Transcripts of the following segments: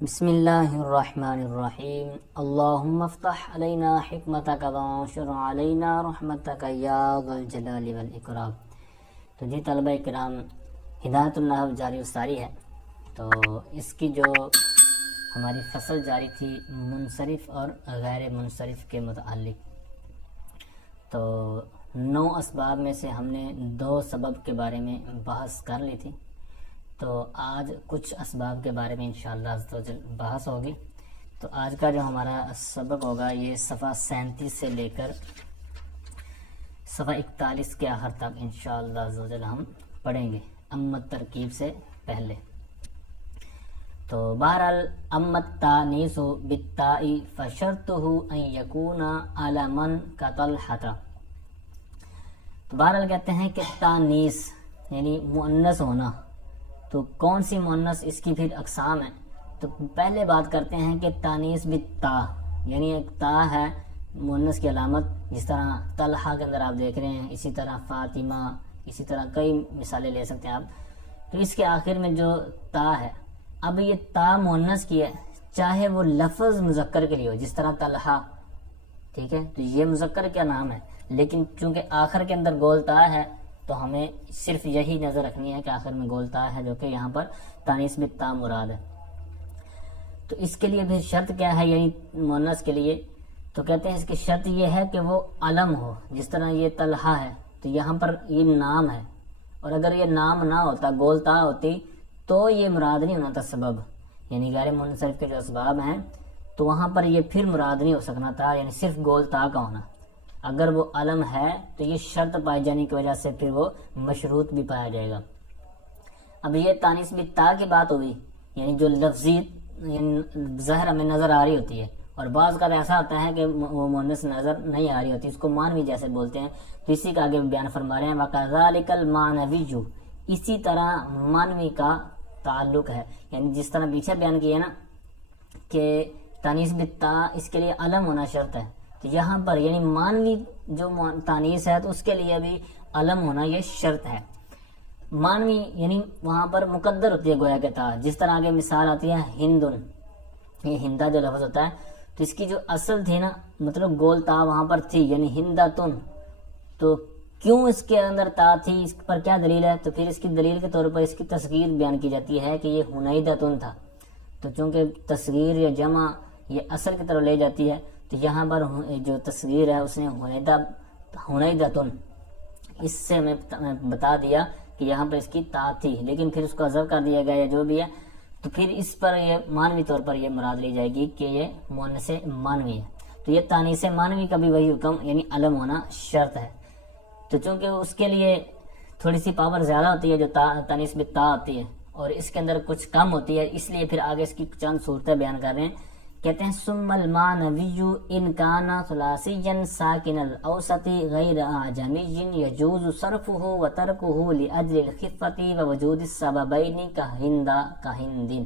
بسم اللہ الرحمن الرحیم اللہم افتح علینا حکمتک وانشر علینا رحمتک یا ذا الجلال والاکرام۔ تو جی طلبہ کرام، ہدایت النحو جاری و ساری ہے۔ تو اس کی جو ہماری فصل جاری تھی منصرف اور غیر منصرف کے متعلق، تو 9 اسباب میں سے ہم نے 2 سبب کے بارے میں بحث کر لی تھی۔ تو آج کچھ اسباب کے بارے میں انشاءاللہ بحث ہوگی۔ تو آج کا جو ہمارا سبق ہوگا یہ صفحہ 37 سے لے کر صفحہ 41 کے آخر تک انشاءاللہ ہم پڑھیں گے امت ترکیب سے پہلے۔ تو بہرحال امت تانیث بالتاء فشرطہ ان یکون علما کطلحۃ۔ تو بہرحال کہتے ہیں کہ تانیث یعنی مؤنث ہونا، تو کون سی مؤنث، اس کی پھر اقسام ہیں۔ تو پہلے بات کرتے ہیں کہ تانیث بالتا، یعنی ایک تا ہے مؤنث کی علامت، جس طرح طلحہ کے اندر آپ دیکھ رہے ہیں، اسی طرح فاطمہ، اسی طرح کئی مثالیں لے سکتے ہیں آپ۔ تو اس کے آخر میں جو تا ہے، اب یہ تا مؤنث کی ہے، چاہے وہ لفظ مذکر کے لیے ہو، جس طرح طلحہ، ٹھیک ہے، تو یہ مذکر کا نام ہے، لیکن چونکہ آخر کے اندر گول تا ہے تو ہمیں صرف یہی نظر رکھنی ہے کہ آخر میں گول تا ہے، جو کہ یہاں پر تانیث بالتا مراد ہے۔ تو اس کے لیے بھی شرط کیا ہے، یعنی مؤنث کے لیے، تو کہتے ہیں اس کی شرط یہ ہے کہ وہ علم ہو، جس طرح یہ طلحہ ہے تو یہاں پر یہ نام ہے، اور اگر یہ نام نہ ہوتا، گول تا ہوتی، تو یہ مراد نہیں ہونا تھا سبب، یعنی غیر منصرف کے جو اسباب ہیں تو وہاں پر یہ پھر مراد نہیں ہو سکنا تھا، یعنی صرف گول تا کا ہونا۔ اگر وہ علم ہے تو یہ شرط پائے جانے کی وجہ سے پھر وہ مشروط بھی پایا جائے گا۔ اب یہ تانیث بالتا کی بات ہوئی، یعنی جو لفظی ظاہر ہمیں نظر آ رہی ہوتی ہے، اور بعض کا ایسا ہوتا ہے کہ وہ مؤنث نظر نہیں آ رہی ہوتی، اس کو مانوی جیسے بولتے ہیں۔ تو اسی کا آگے بیان فرما رہے ہیں وَكَذَلِكَ الْمَعْنَوِيُّ، اسی طرح مانوی کا تعلق ہے، یعنی جس طرح پیچھے بیان کیا نا کہ تانیث بالتا اس کے لیے علم ہونا شرط ہے، تو یہاں پر یعنی مانوی جو تانیث ہے تو اس کے لیے بھی علم ہونا یہ شرط ہے۔ مانوی یعنی وہاں پر مقدر ہوتی ہے گویا کے تا، جس طرح آگے مثال آتی ہے ہندن، یہ ہندا جو لفظ ہوتا ہے، تو اس کی جو اصل تھی نا، مطلب گول تا وہاں پر تھی، یعنی ہندتن، تو کیوں اس کے اندر تا تھی، اس پر کیا دلیل ہے؟ تو پھر اس کی دلیل کے طور پر اس کی تصغیر بیان کی جاتی ہے کہ یہ ہنیدتن تھا، تو چونکہ تصغیر یا جمع یہ اصل کی طرف لے جاتی ہے، تو یہاں پر جو تصغیر ہے اس نے ہنیدتن، اس سے میں بتا دیا کہ یہاں پر اس کی تا تھی، لیکن پھر اس کو حذف کر دیا گیا یا جو بھی ہے، تو پھر اس پر یہ مانوی طور پر یہ مراد لی جائے گی کہ یہ مؤنث مانوی ہے۔ تو یہ تانیث مانوی کا بھی وہی حکم، یعنی علم ہونا شرط ہے۔ تو چونکہ اس کے لیے تھوڑی سی پاور زیادہ ہوتی ہے جو تانیث بالتا آتی ہے، اور اس کے اندر کچھ کم ہوتی ہے، اس لیے پھر آگے اس کی چند صورتیں بیان کر رہے ہیں۔ کہتے ہیں ثم المعنوی ان کان ثلاثیا ساکن الاوسط غیر اعجمی یجوز صرفہ وترکہ لاجل الخفۃ ووجود السببین کہندن۔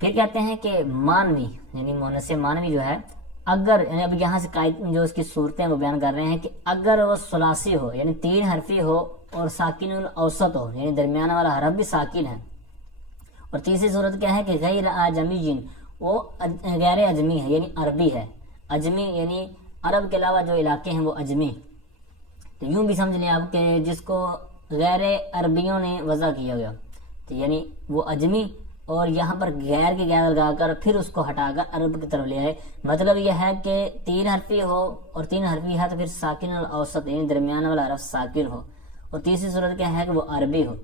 پھر کہتے ہیں کہ مانوی یعنی مؤنث مانوی جو ہے، اگر یعنی اب یہاں سے جو اس کی صورتیں وہ بیان کر رہے ہیں کہ اگر وہ ثلاثی ہو، یعنی 3 حرفی ہو، اور ساکن الاوسط ہو، یعنی درمیانہ والا حرف بھی ساکن ہے، اور تیسری صورت کیا ہے کہ غیر اعجمی، وہ غیر اجمی ہے، یعنی عربی ہے۔ اجمی یعنی عرب کے علاوہ جو علاقے ہیں وہ اجمی، تو یوں بھی سمجھ لیں آپ کہ جس کو غیر عربیوں نے وضع کیا گیا، تو یعنی وہ اجمی، اور یہاں پر غیر کی غیر لگا کر پھر اس کو ہٹا کر عرب کی طرف لے آئے۔ مطلب یہ ہے کہ 3 حرفی ہو، اور 3 حرفی ہے تو پھر ساکن الاوسط یعنی درمیانہ والا حرف ساکن ہو، اور تیسری صورت کیا ہے کہ وہ عربی ہو۔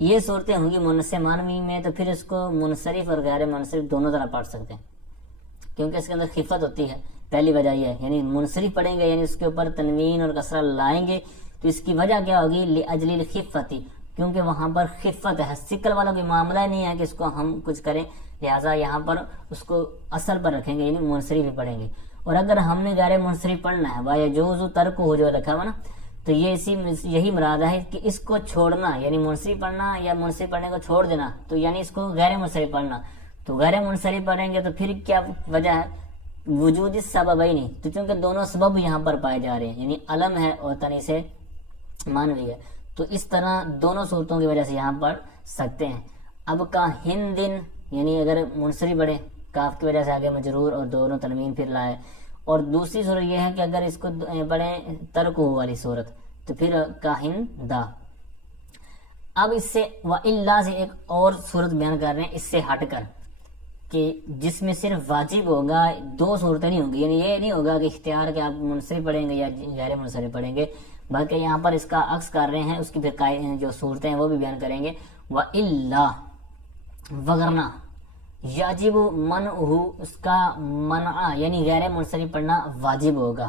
یہ صورتیں ہوں گی مؤنث مانوی میں، تو پھر اس کو منصرف اور غیر منصرف دونوں طرح پڑھ سکتے ہیں، کیونکہ اس کے اندر خفت ہوتی ہے۔ پہلی وجہ یہ ہے، یعنی منصرف پڑھیں گے یعنی اس کے اوپر تنوین اور کسرہ لائیں گے، تو اس کی وجہ کیا ہوگی؟ لاجل الخفۃ، کیونکہ وہاں پر خفت ہے، ثقل والا کوئی معاملہ نہیں ہے کہ اس کو ہم کچھ کریں، لہٰذا یہاں پر اس کو اصل پر رکھیں گے، یعنی منصرف ہی پڑھیں گے۔ اور اگر ہم نے غیر منصرف پڑھنا ہے، وَيَجُوزُ تَرْكُهُ جو لکھا ہوا نا، تو یہ یہی مراد ہے کہ اس کو چھوڑنا، یعنی منصرف پڑھنا یا منصرف پڑھنے کو چھوڑ دینا، تو یعنی اس کو غیر منصرف پڑھنا۔ تو غیر منصرف پڑھیں گے تو پھر کیا وجہ ہے؟ وجود السببین، تو چونکہ دونوں سبب یہاں پر پائے جا رہے ہیں، یعنی علم ہے اور تانیث مانوی ہے، تو اس طرح دونوں صورتوں کی وجہ سے یہاں پڑھ سکتے ہیں. اب کا ہندن یعنی اگر منصرف پڑھے کاف کی وجہ سے آگے مجرور اور دونوں تنوین پھر لائے. اور دوسری صورت یہ ہے کہ اگر اس کو پڑھیں ترکو والی صورت تو پھر کاہندہ. اب اس سے وَإِلَّا سے ایک اور صورت بیان کر رہے ہیں اس سے ہٹ کر کہ جس میں صرف واجب ہوگا, دو صورتیں نہیں ہوں گی, یعنی یہ نہیں ہوگا کہ اختیار کہ آپ منصرف پڑھیں گے یا غیر منصرف پڑھیں گے, بلکہ یہاں پر اس کا عکس کر رہے ہیں. اس کی پھر جو صورتیں ہیں وہ بھی بیان کریں گے. وَإِلَّا وگرنہ یاجب منعہ اس کا منع یعنی غیر منصرف پڑھنا واجب ہوگا.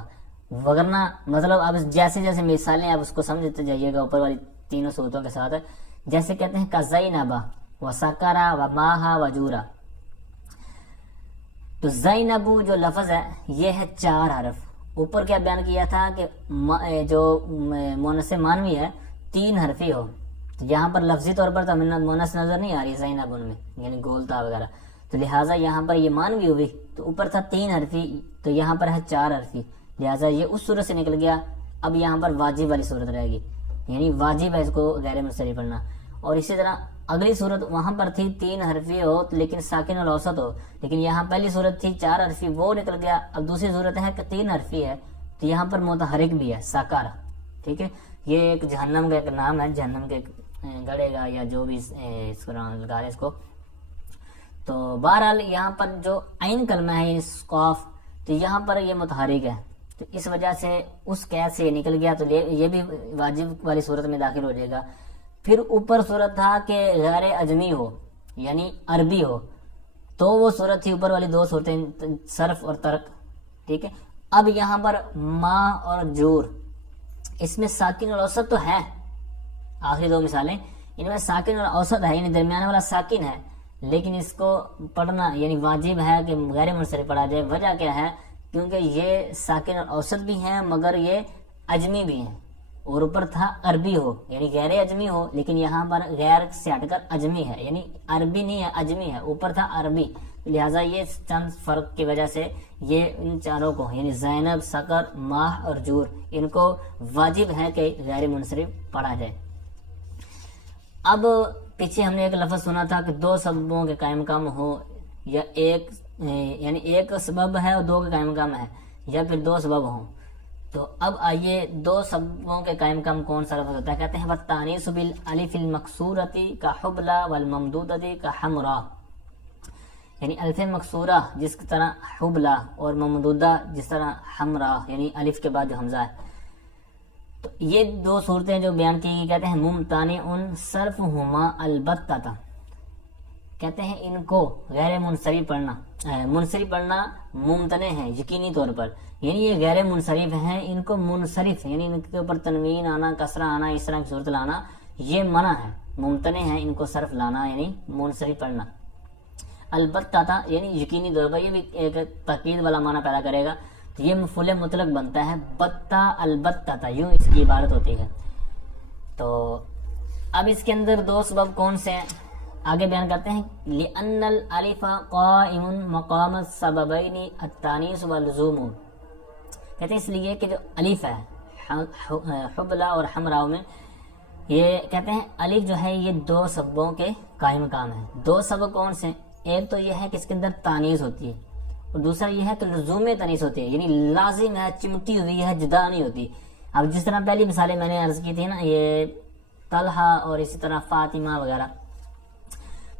وگرنہ مطلب اب جیسے جیسے مثالیں آپ اس کو سمجھتے جائیے گا اوپر والی تینوں صورتوں کے ساتھ. جیسے کہتے ہیں کَزَيْنَبَ وَسَكَرَ وَمَاهَا وَجُورَ. تو زینب جو لفظ ہے یہ ہے 4 حرف. اوپر کیا بیان کیا تھا کہ جو مونس مانوی ہے 3 حرفی ہو. تو یہاں پر لفظی طور پر تو مونس نظر نہیں آ رہی زینب ان میں یعنی گولتا وغیرہ, تو لہٰذا یہاں پر یہ مانوی ہوئی. تو اوپر تھا 3 حرفی تو یہاں پر ہے 4 حرفی, لہٰذا یہ اس صورت سے نکل گیا. اب یہاں پر واجب والی صورت رہے گی یعنی واجب ہے اس کو غیر منصرف پڑھنا. اور اسی طرح اگلی صورت وہاں پر تھی 3 حرفی ہو لیکن ساکن اور اوسط ہو, لیکن یہاں پہلی صورت تھی 4 حرفی وہ نکل گیا. اب دوسری صورت ہے کہ 3 حرفی ہے تو یہاں پر متحرک بھی ہے ساکارا. ٹھیک ہے, یہ ایک جہنم کا ایک نام ہے, جہنم کے گڑے گا یا جو بھی اس کو لگا رہے اس کو. تو بہرحال یہاں پر جو عین کلمہ ہے یعنی قاف تو یہاں پر یہ متحرک ہے, تو اس وجہ سے اس قید سے نکل گیا. تو یہ بھی واجب والی صورت میں داخل ہو جائے گا. پھر اوپر صورت تھا کہ غیر اجمی ہو یعنی عربی ہو, تو وہ صورت تھی اوپر والی 2 صورتیں صرف اور ترک. ٹھیک ہے, اب یہاں پر ما اور جور اس میں ساکن اور اوسط تو ہے. آخری 2 مثالیں ان میں ساکن اور اوسط ہے یعنی درمیان والا ساکن ہے, لیکن اس کو پڑھنا یعنی واجب ہے کہ غیر منصرف پڑھا جائے. وجہ کیا ہے, کیونکہ یہ ساکن اور اوسط بھی ہیں مگر یہ اجمی بھی ہیں. اور اوپر تھا عربی ہو یعنی غیر اجمی ہو, لیکن یہاں پر غیر سے ہٹ کر اجمی ہے یعنی عربی نہیں ہے اجمی ہے. اوپر تھا عربی, لہٰذا یہ چند فرق کی وجہ سے یہ ان چاروں کو یعنی زینب, سکر, ماہ اور جور ان کو واجب ہے کہ غیر منصرف پڑھا جائے. اب پیچھے ہم نے ایک لفظ سنا تھا کہ 2 سببوں کے قائم مقام ہو یا ایک یعنی ایک سبب ہے اور 2 کے قائم مقام ہے یا پھر 2 سبب ہوں. تو اب آئیے 2 سببوں کے قائم مقام کون سا لفظ ہوتا ہے. کہتے ہیں وَالتَّانِيثُ بِالْأَلِفِ الْمَكْسُورَةِ كَحُبْلَى وَالْمَمْدُودَةِ كَحَمْرَى یعنی الف مکسورہ جس طرح حبلہ اور ممدودہ جس طرح حمرا یعنی الف کے بعد جو حمزہ ہے. تو یہ 2 صورتیں جو بیان کی گئی کہتے ہیں ممتنع صرفہما البتہ, کہتے ہیں ان کو غیر منصرف پڑھنا ممتنع ہے یقینی طور پر, یعنی یہ غیر منصرف ہیں. ان کو منصرف یعنی ان کے اوپر تنوین آنا, کسرہ آنا, اس طرح کی صورت لانا یہ منع ہے. ممتنع ہے ان کو صرف لانا یعنی منصرف پڑھنا. البتہ تھا یعنی یقینی طور پر, یہ بھی ایک تاکید والا معنی پیدا کرے گا. تو یہ مفعول مطلق بنتا ہے بتہ البتہ تھا, یوں اس کی عبارت ہوتی ہے. تو اب اس کے اندر 2 سبب کون سے ہیں آگے بیان کرتے ہیں. لِأَنَّ الْأَلِفَ قَائِمٌ مَقَامَ السَّبَبَيْنِ التَّانِيثُ وَاللُّزُومُ. کہتے ہیں اس لیے کہ جو الف ہے حبلہ اور حمراء میں, یہ کہتے ہیں الف جو ہے یہ 2 سببوں کے قائم مقام ہے. 2 سبب کون سے, ایک تو یہ ہے کہ اس کے اندر تانیث ہوتی ہے اور دوسرا یہ ہے کہ لزوم تانیث ہوتی ہے یعنی لازم ہے, چمٹی ہوئی ہے, جدا نہیں ہوتی. اب جس طرح پہلی مثالیں میں نے عرض کی تھی نا, یہ طلحہ اور اسی طرح فاطمہ وغیرہ,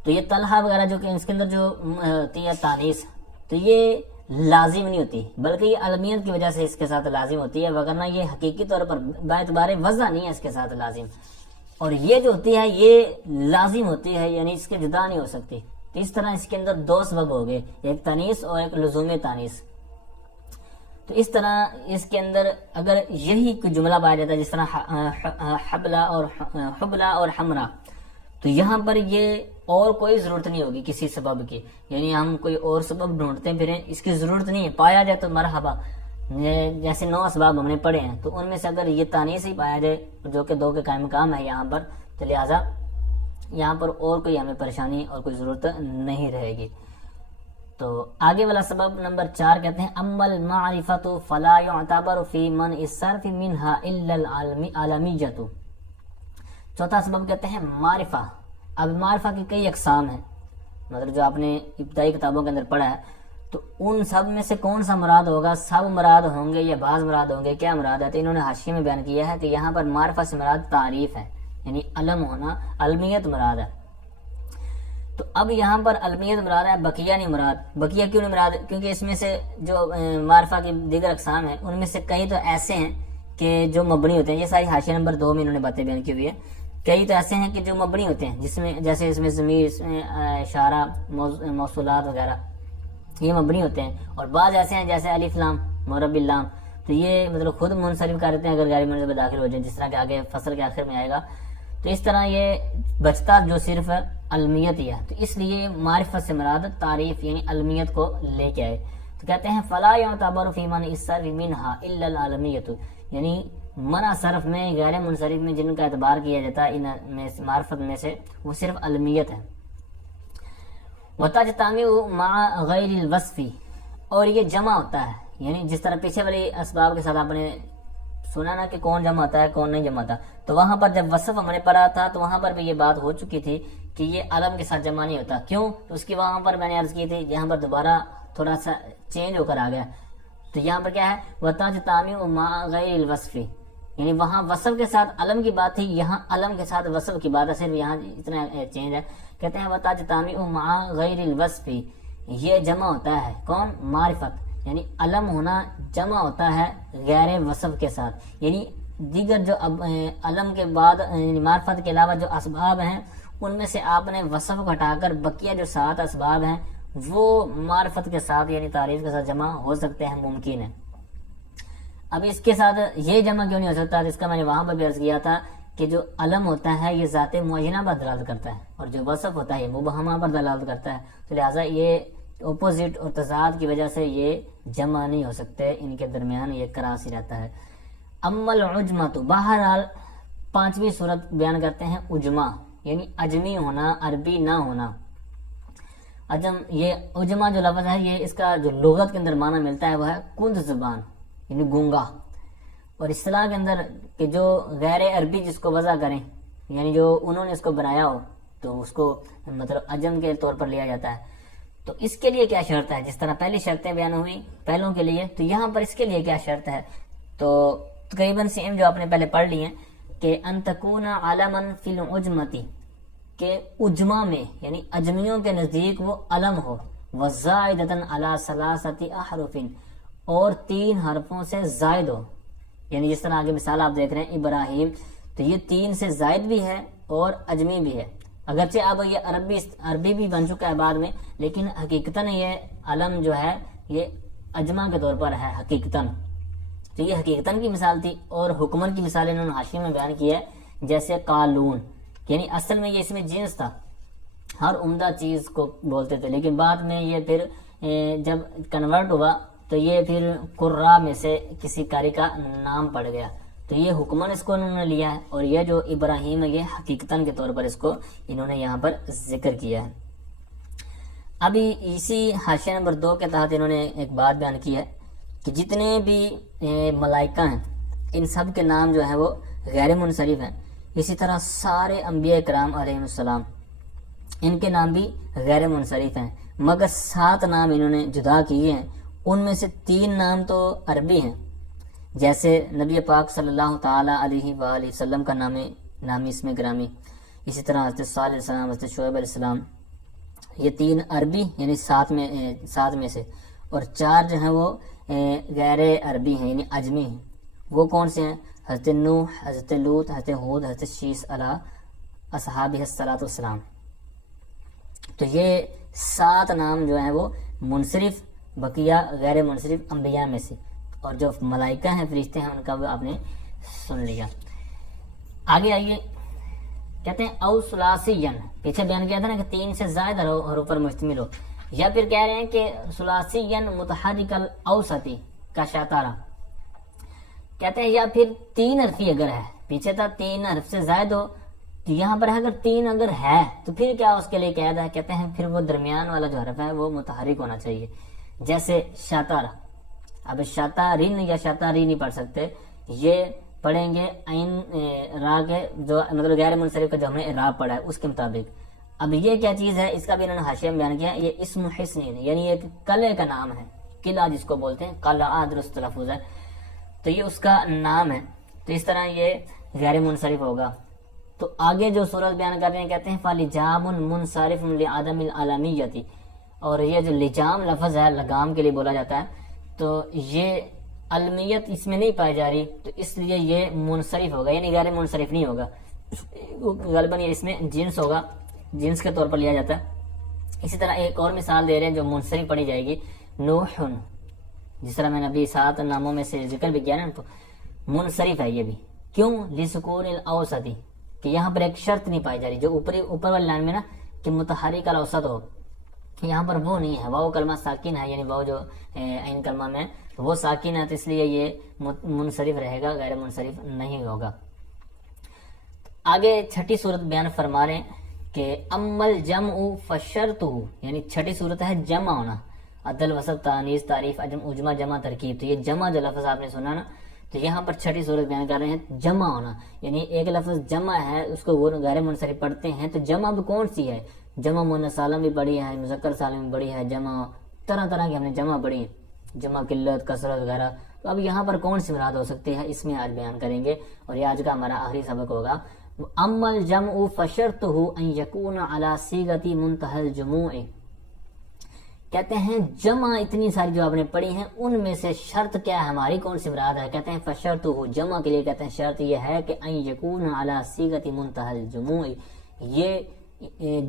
تو یہ طلحہ وغیرہ جو کہ اس کے اندر جو ہوتی ہے تانیث, تو یہ لازم نہیں ہوتی بلکہ یہ علمیت کی وجہ سے اس کے ساتھ لازم ہوتی ہے, وگرنہ یہ حقیقی طور پر باعتبار وضع نہیں ہے اس کے ساتھ لازم. اور یہ جو ہوتی ہے یہ لازم ہوتی ہے یعنی اس کے جدا نہیں ہو سکتی. تو اس طرح اس کے اندر 2 سبب ہو گئے, ایک تانیث اور ایک لزوم تانیث. تو اس طرح اس کے اندر اگر یہی کوئی جملہ پایا جاتا ہے جس طرح حبلہ اور حمرا, تو یہاں پر یہ اور کوئی ضرورت نہیں ہوگی کسی سبب کی, یعنی ہم کوئی اور سبب ڈھونڈتے پھریں اس کی ضرورت نہیں ہے. پایا جائے تو مرحبا, جیسے 9 اسباب ہم نے پڑھے ہیں تو ان میں سے اگر یہ تانیث ہی پایا جائے جو کہ 2 کے قائم مقام ہے یہاں پر, تو لہٰذا یہاں پر اور کوئی ہمیں پریشانی اور کوئی ضرورت نہیں رہے گی. تو آگے والا سبب نمبر 4 کہتے ہیں اما المعرفۃ فلا يعتبر في منع الصرف منها الا العالمیۃ. چوتھا سبب کہتے ہیں معرفہ. اب معرفہ کی کئی اقسام ہیں، مطلب جو آپ نے ابتدائی کتابوں کے اندر پڑھا ہے، تو ان سب میں سے کون سا مراد ہوگا؟ سب مراد ہوں گے یا بعض مراد ہوں گے؟ کیا مراد ہے؟ تو انہوں نے حاشیے میں بیان کیا ہے کہ یہاں پر معرفہ سے مراد تعریف ہے، یعنی علم ہونا، علمیت مراد ہے. تو اب یہاں پر علمیت مراد ہے، بقیہ نہیں مراد. بقیہ کیوں نہیں مراد؟ کیونکہ اس میں سے جو معرفہ کی دیگر اقسام ہیں ان میں سے کئی تو ایسے ہیں کہ جو مبنی ہوتے ہیں. یہ ساری حاشیہ نمبر 2 میں انہوں نے باتیں بیان کی ہوئی ہے. کئی تو ایسے ہیں کہ جو مبنی ہوتے ہیں، جس میں جیسے اس میں ضمیر، اس میں اشارہ، موصولات وغیرہ، یہ مبنی ہوتے ہیں. اور بعض ایسے ہیں جیسے الف لام، مرب اللام، تو یہ مطلب خود منصرف کر دیتے ہیں اگر غیر منصرف داخل ہو جائیں، جس طرح کہ آگے فصل کے آخر میں آئے گا. تو اس طرح یہ بچتا جو صرف علمیت ہی ہے. تو اس لیے معرفت سے مراد تعریف یعنی علمیت کو لے کے آئے. تو کہتے ہیں فلا یعتبر فی من الصرف منها الا العلمیت، یعنی منع صرف میں، غیر منصرف میں جن کا اعتبار کیا جاتا ہے ان میں معرفت میں سے، وہ صرف علمیت ہے. وتجتمع مع غیر الوصف، اور یہ جمع ہوتا ہے، یعنی جس طرح پیچھے والی اسباب کے ساتھ آپ نے سنا نا کہ کون جمع ہوتا ہے کون نہیں جمع ہوتا. تو وہاں پر جب وصف ہم نے پڑھا تھا تو وہاں پر بھی یہ بات ہو چکی تھی کہ یہ علم کے ساتھ جمع نہیں ہوتا. کیوں؟ تو اس کی وہاں پر میں نے عرض کی تھی، یہاں پر دوبارہ تھوڑا سا چینج ہو کر آ گیا. تو یہاں پر کیا ہے؟ وتجتمع مع غیر الوصف، یعنی وہاں وصف کے ساتھ علم کی بات تھی، یہاں علم کے ساتھ وصف کی بات ہے، صرف یہاں اتنا چینج ہے. کہتے ہیں وتجتمع مع غیر الوصف، یہ جمع ہوتا ہے کون؟ معرفت، یعنی علم ہونا جمع ہوتا ہے غیر وصف کے ساتھ. یعنی دیگر جو علم کے بعد یعنی معرفت کے علاوہ جو اسباب ہیں ان میں سے آپ نے وصف کو ہٹا کر بقیہ جو 7 اسباب ہیں وہ معرفت کے ساتھ یعنی تعریف کے ساتھ جمع ہو سکتے ہیں، ممکن ہے. اب اس کے ساتھ یہ جمع کیوں نہیں ہو سکتا؟ اس کا میں نے وہاں پر بھی عرض کیا تھا کہ جو علم ہوتا ہے یہ ذات معینہ پر دلالت کرتا ہے، اور جو وصف ہوتا ہے یہ مبہمہ پر دلالت کرتا ہے. تو لہٰذا یہ اپوزٹ اور تضاد کی وجہ سے یہ جمع نہیں ہو سکتے، ان کے درمیان یہ کراس ہی رہتا ہے. اما العجمۃ، بہرحال 5ویں صورت بیان کرتے ہیں عجمہ، یعنی اجمی ہونا، عربی نہ ہونا. یہ عجمہ جو لفظ ہے یہ اس کا جو لغت کے اندر معنی ملتا ہے وہ ہے کند زبان، یعنی گونگا. اور اصطلاح کے اندر کہ جو غیر عربی جس کو وضع کریں، یعنی جو انہوں نے اس کو بنایا ہو تو اس کو مطلب عجم کے طور پر لیا جاتا ہے. تو اس کے لیے کیا شرط ہے؟ جس طرح پہلی شرطیں بیان ہوئی پہلوں کے لیے، تو یہاں پر اس کے لیے کیا شرط ہے؟ تو تقریباً سیم جو آپ نے پہلے پڑھ لی ہیں کہ ان تکون علما فی العجمۃ، کہ عجمہ میں یعنی اجمیوں کے نزدیک وہ علم ہو، وزائدۃ علی 3 احرف، اور 3 حرفوں سے زائد ہو. یعنی جس طرح آگے مثال آپ دیکھ رہے ہیں ابراہیم، تو یہ 3 سے زائد بھی ہے اور اجمی بھی ہے. اگرچہ اب یہ عربی بھی بن چکا ہے بعد میں، لیکن حقیقتاً یہ علم جو ہے یہ اجمہ کے طور پر ہے حقیقتاً. تو یہ حقیقتاً کی مثال تھی. اور حکمن کی مثال انہوں نے حاشیے میں بیان کی ہے، جیسے قالون، یعنی اصل میں یہ اس میں جنس تھا، ہر عمدہ چیز کو بولتے تھے، لیکن بعد میں یہ پھر جب کنورٹ ہوا تو یہ پھر قراء میں سے کسی قاری کا نام پڑ گیا. تو یہ حکمن اس کو انہوں نے لیا ہے، اور یہ جو ابراہیم ہے یہ حقیقتاً کے طور پر اس کو انہوں نے یہاں پر ذکر کیا ہے. ابھی اسی حاشیہ نمبر 2 کے تحت انہوں نے ایک بات بیان کی ہے کہ جتنے بھی ملائکہ ہیں ان سب کے نام جو ہیں وہ غیر منصرف ہیں. اسی طرح سارے انبیاء کرام علیہ السلام ان کے نام بھی غیر منصرف ہیں، مگر 7 نام انہوں نے جدا کیے ہیں. ان میں سے 3 نام تو عربی ہیں، جیسے نبی پاک صلی اللہ تعالی علیہ وآلہ وسلم کا نامی اسم گرامی. اسی طرح حضرت صالح علیہ السلام، حضرت شعیب علیہ السلام، یہ 3 عربی یعنی 7 میں سے، اور 4 جو ہیں وہ غیر عربی ہیں یعنی اجمی ہیں. وہ کون سے ہیں؟ حضرت نوح، حضرت لوط، حضرت ہود، حضرت شیس علیہ اصحابہ الصلاۃ والسلام. تو یہ 7 نام جو ہیں وہ منصرف، بقیہ غیر منصرف انبیاء میں سے. اور جو ملائکہ ہیں، فرشتے ہیں، ان کا بھی آپ نے سن لیا. آگے آئیے، کہتے ہیں او ثلاثین، پیچھے بیان کیا تھا نا کہ 3 سے زائد حروف پر مشتمل ہو، یا پھر کہہ رہے ہیں کہ ثلاثین متحرک الاوسطی کا شاتارہ. کہتے ہیں یا پھر 3 حرفی اگر ہے، پیچھے تھا 3 حرف سے زائد ہو، تو یہاں پر اگر 3 اگر ہے تو پھر کیا اس کے لیے قید ہے؟ کہتے ہیں پھر وہ درمیان والا جو حرف ہے وہ متحرک ہونا چاہیے. جیسے شاتارہ، اب شاتارین یا شاتاری نہیں پڑھ سکتے، یہ پڑھیں گے عین را کے جو مطلب غیر منصرف کا جو ہم نے اعراب پڑھا ہے اس کے مطابق. اب یہ کیا چیز ہے، اس کا بھی انہوں نے حاشیہ میں بیان کیا، یہ اسم حسن یعنی ایک قلعے کا نام ہے، قلعہ جس کو بولتے ہیں، قلعہ درست تلفظ ہے، تو یہ اس کا نام ہے. تو اس طرح یہ غیر منصرف ہوگا. تو آگے جو صورت بیان کر رہے ہیں کہتے ہیں فَلِجَامٌ مُنْصَرِفٌ لِعَدَمِ الْعَلَمِيَّةِ، اور یہ جو لجام لفظ ہے لگام کے لیے بولا جاتا ہے، تو یہ علمیت اس میں نہیں پائی جا رہی، تو اس لیے یہ منصرف ہوگا، یعنی غیر منصرف نہیں ہوگا. غالباً یہ اس میں جنس ہوگا، جنس کے طور پر لیا جاتا ہے. اسی طرح ایک اور مثال دے رہے ہیں جو منصرف پڑھی جائے گی، نوح، جس طرح میں نے ابھی 7 ناموں میں سے ذکر بھی کیا نا، تو منصرف ہے یہ بھی. کیوں؟ لسکون الاوسطی، کہ یہاں پر ایک شرط نہیں پائی جا رہی جو اوپر والی لائن میں نا کہ متحرک الاوسط ہو، یہاں پر وہ نہیں ہے. واو کلمہ ساکن ہے، یعنی واو جو عین کلمہ میں وہ ساکن ہے، تو اس لیے یہ منصرف رہے گا، غیر منصرف نہیں ہوگا. آگے چھٹی صورت بیان فرما رہے ہیں کہ امل جمع فشرطہ، یعنی چھٹی صورت ہے جمع ہونا، عدل وسط تانیث تعریف عجمہ جمع ترکیب. تو یہ جمع جو لفظ آپ نے سنا نا، تو یہاں پر چھٹی صورت بیان کر رہے ہیں جمع ہونا، یعنی ایک لفظ جمع ہے اس کو وہ غیر منصرف پڑھتے ہیں. تو جمع اب کون سی ہے؟ جمع مؤنث سالم بھی بڑی ہے، مذکر سالم بھی بڑی ہے، جمع طرح طرح کی ہم نے جمع پڑھی ہے، جمع قلت کثرت وغیرہ. تو اب یہاں پر کون سی مراد ہو سکتی ہے، اس میں آج بیان کریں گے، اور یہ آج کا ہمارا آخری سبق ہوگا. اما الجمع فشرطہ ان یکون علی صیغۃ منتہی الجموع، کہتے ہیں جمع اتنی ساری جو آپ نے پڑھی ہیں ان میں سے شرط کیا ہے ہماری، کون سی مراد ہے؟ کہتے ہیں فشرطہ، جمع کے لیے کہتے ہیں شرط یہ ہے کہ ان یکون علی صیغۃ منتہی الجموع، یہ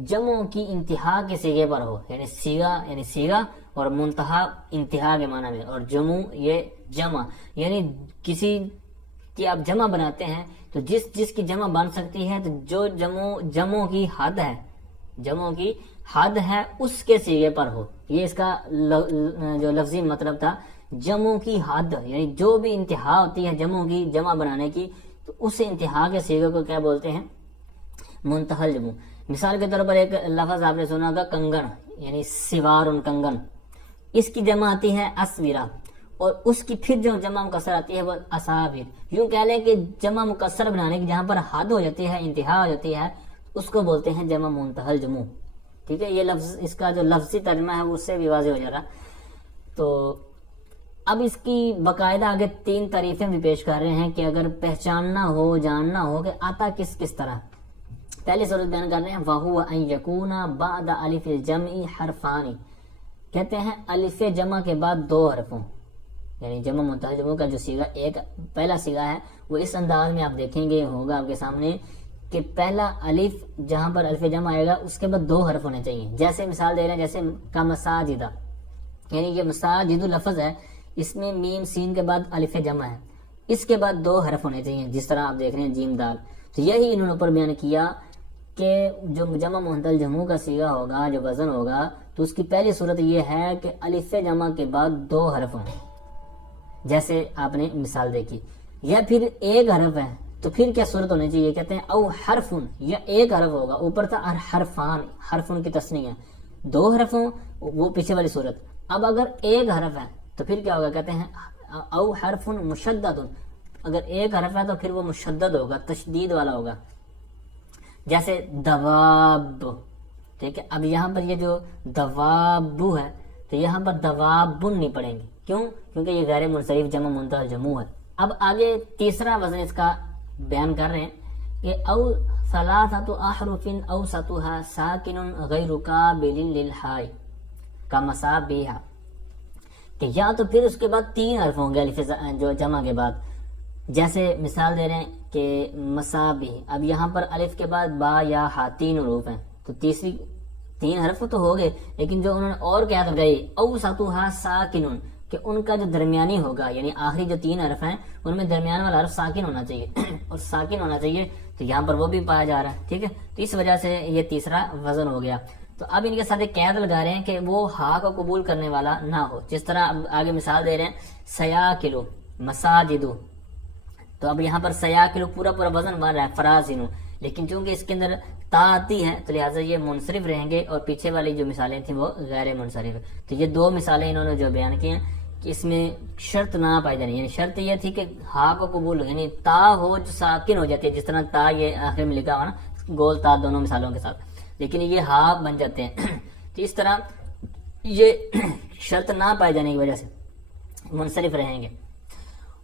جمع کی انتہا کے صیغے پر ہو، یعنی صیغہ یعنی صیغہ اور منتہا انتہا کے معنی میں، اور جمع یہ جمع یعنی کسی کی آپ جمع بناتے ہیں تو جس کی جمع بن سکتی ہے، تو جو جمع کی حد ہے، جمع کی حد ہے اس کے صیغے پر ہو. یہ اس کا جو لفظی مطلب تھا، جمع کی حد یعنی جو بھی انتہا ہوتی ہے جمع کی، جمع بنانے کی، تو اس انتہا کے صیغے کو کیا بولتے ہیں؟ منتہی الجموع. مثال کے طور پر ایک لفظ آپ نے سنا ہوگا کنگن، یعنی سوار کنگن، اس کی جمع آتی ہے اسورا، اور اس کی پھر جو جمع مکسر آتی ہے وہ اسابر. یوں کہہ لیں کہ جمع مکسر بنانے کی جہاں پر حد ہو جاتی ہے، انتہا ہو جاتی ہے، اس کو بولتے ہیں جمع منتہی الجموع. ٹھیک ہے، یہ لفظ اس کا جو لفظی ترجمہ ہے اس سے بھی واضح ہو جا رہا. تو اب اس کی باقاعدہ آگے 3 تعریفیں بھی پیش کر رہے ہیں کہ اگر پہچاننا ہو، جاننا ہو کہ آتا کس طرح. پہلی صورت بیان کر رہے ہیں وَهُوَ أَن يَكُونَ بَعْدَ أَلِفِ الْجَمْعِ حَرْفَانِ، کہتے ہیں الف جمع کے بعد 2 حرفوں، یعنی جمع منتہی الجموع کا جو صیغہ ایک پہلا صیغہ ہے وہ اس انداز میں آپ دیکھیں گے ہوگا آپ کے سامنے کہ پہلا الف جہاں پر الف جمع آئے گا اس کے بعد 2 حرف ہونے چاہیے. جیسے مثال دے رہے ہیں جیسے کا مساجدہ، یعنی یہ مساجد لفظ ہے، اس میں میم سین کے بعد الف جمع ہے، اس کے بعد 2 حرف ہونے چاہیے، جس طرح آپ دیکھ رہے ہیں جیم دال. تو یہی انہوں نے اوپر بیان کیا کہ جو جمع منتہی الجموع کا صیغہ ہوگا، جو وزن ہوگا، تو اس کی پہلی صورت یہ ہے کہ الف جمع کے بعد 2 حرف ہوں، جیسے آپ نے مثال دیکھی. یا پھر ایک حرف ہے تو پھر کیا صورت ہونی چاہیے؟ کہتے ہیں او حرفن، یا ایک حرف ہوگا، اوپر تھا حرفان، حرفن کی تثنیہ، 2 حرف ہوں، وہ پیچھے والی صورت. اب اگر ایک حرف ہے تو پھر کیا ہوگا؟ کہتے ہیں او حرفن مشدد، اگر ایک حرف ہے تو پھر وہ مشدد ہوگا، تشدید والا ہوگا، جیسے دواب. ٹھیک ہے، اب یہاں پر یہ جو دوابو ہے تو یہاں پر دوابن نہیں پڑھیں گے. کیوں؟ کیونکہ یہ غیر منصرف جمع منتہی الجموع ہے. اب آگے تیسرا وزن اس کا بیان کر رہے ہیں کہ او ثلاثۃ احرف اوسطها ساکن غیر قابل للحاء کمصابیح، کہ یا تو پھر اس کے بعد 3 حرف ہوں گے الف جو جمع کے بعد. جیسے مثال دے رہے ہیں کہ مصابیح، اب یہاں پر الف کے بعد با یا ہا 3 حروف ہیں، تو تیسری 3 حرف تو ہو گئے، لیکن جو انہوں نے اور کیا کر گئے اوسطها ساکن، کہ ان کا جو درمیانی ہوگا، یعنی آخری جو 3 حرف ہیں ان میں درمیان والا حرف ساکن ہونا چاہیے اور ساکن ہونا چاہیے، تو یہاں پر وہ بھی پایا جا رہا ہے. ٹھیک ہے، تو اس وجہ سے یہ تیسرا وزن ہو گیا. تو اب ان کے ساتھ ایک قید لگا رہے ہیں کہ وہ ہا کو قبول کرنے والا نہ ہو. جس طرح اب آگے مثال دے رہے ہیں سیاکلو مساجدو، تو اب یہاں پر سیاکلو پورا وزن بن رہا ہے فرازینو، لیکن چونکہ اس کے اندر تا آتی ہے تو لہٰذا یہ منصرف رہیں گے، اور پیچھے والی جو مثالیں تھیں وہ غیر منصرف. تو یہ 2 مثالیں انہوں نے جو بیان کی ہیں کہ اس میں شرط نہ پائی جانی، یعنی شرط یہ تھی کہ ہا کو قبول ہو، یعنی تا ہو جو ساکن ہو جاتی ہے، جس طرح تا یہ آخر میں لکھا ہوا نا گول تا دونوں مثالوں کے ساتھ، لیکن یہ ہا بن جاتے ہیں تو اس طرح یہ شرط نہ پائے جانے کی وجہ سے منصرف رہیں گے۔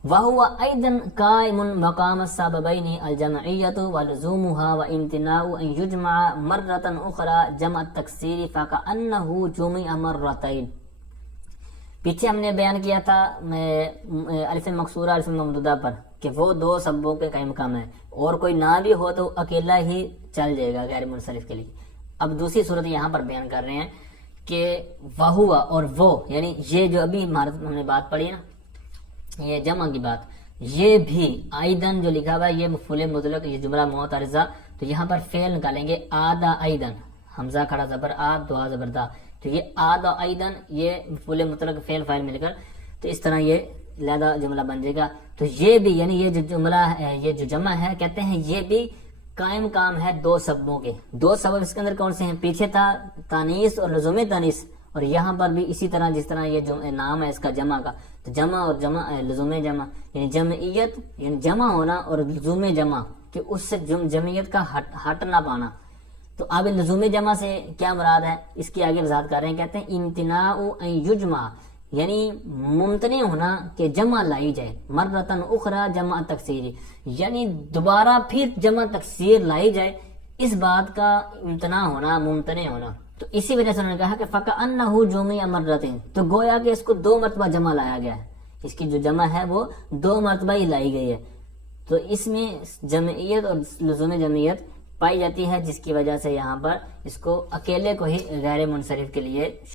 وَهُوَ أَيْضًا قَائِمٌ مَقَامَ السَّبَبَيْنِ الْجَمْعِيَّةُ وَلُزُومُهَا وَامْتِنَاعُ أَنْ يُجْمَعَ مَرَّةً أُخْرَى جَمْعَ التَّكْسِيرِ فَكَأَنَّهُ جُمِعَ مَرَّتَيْنِ۔ پیچھے ہم نے بیان کیا تھا الف مقصورہ الف ممدودہ پر کہ وہ دو سبوں کے قائم مقام ہے، اور کوئی نہ بھی ہو تو اکیلا ہی چل جائے گا غیر منصرف کے لیے۔ اب دوسری صورت یہاں پر بیان کر رہے ہیں کہ وہوا اور وہ، یعنی یہ جو ابھی ہم نے بات پڑھی نا، یہ جمع کی بات، یہ بھی ایدن جو لکھا ہوا ہے یہ مفعول مطلق، یہ جملہ معترضہ، تو یہاں پر فعل نکالیں گے آدھا ایدن، حمزہ کھڑا زبر آد دعا زبر دا، تو یہ آدھا ایدن یہ مفعول مطلق فعل فاعل مل کر تو اس طرح یہ لہذا جملہ بن جائے گا۔ تو یہ بھی یعنی یہ جو جملہ ہے، یہ جو جمع ہے، کہتے ہیں یہ بھی قائم کام ہے دو سبوں کے۔ دو سبب اس کے اندر کون سے ہیں؟ پیچھے تھا تانیث اور لزوم تانیث، اور یہاں پر بھی اسی طرح جس طرح یہ نام ہے اس کا جمع کا، تو جمع اور جمع لزوم جمع، یعنی جمعیت یعنی جمع ہونا اور لزوم جمع، کہ اس سے جمعیت کا ہٹ نہ پانا۔ تو اب لزوم جمع سے کیا مراد ہے اس کی آگے وضاحت کر رہے ہیں، کہتے ہیں امتناع ان یجمع، یعنی ممتنع ہونا کہ جمع لائی جائے، مرتن اخرى جمع تکسیر، یعنی دوبارہ پھر جمع تکسیر لائی جائے، اس بات کا امتناع ہونا، ممتنع ہونا۔ تو اسی وجہ سے انہوں نے کہا کہ فَكَأَنَّهُ جُمِعَ مَرَّتَيْنِ، تو گویا کہ اس کو دو مرتبہ جمع لایا گیا ہے، اس کی جو جمع ہے وہ دو مرتبہ ہی لائی گئی ہے۔ تو اس میں جمعیت اور لزوم جمعیت پائی جاتی ہے، جس کی وجہ سے یہاں پر اس کو اکیلے کو ہی غیر منصرف کے لیے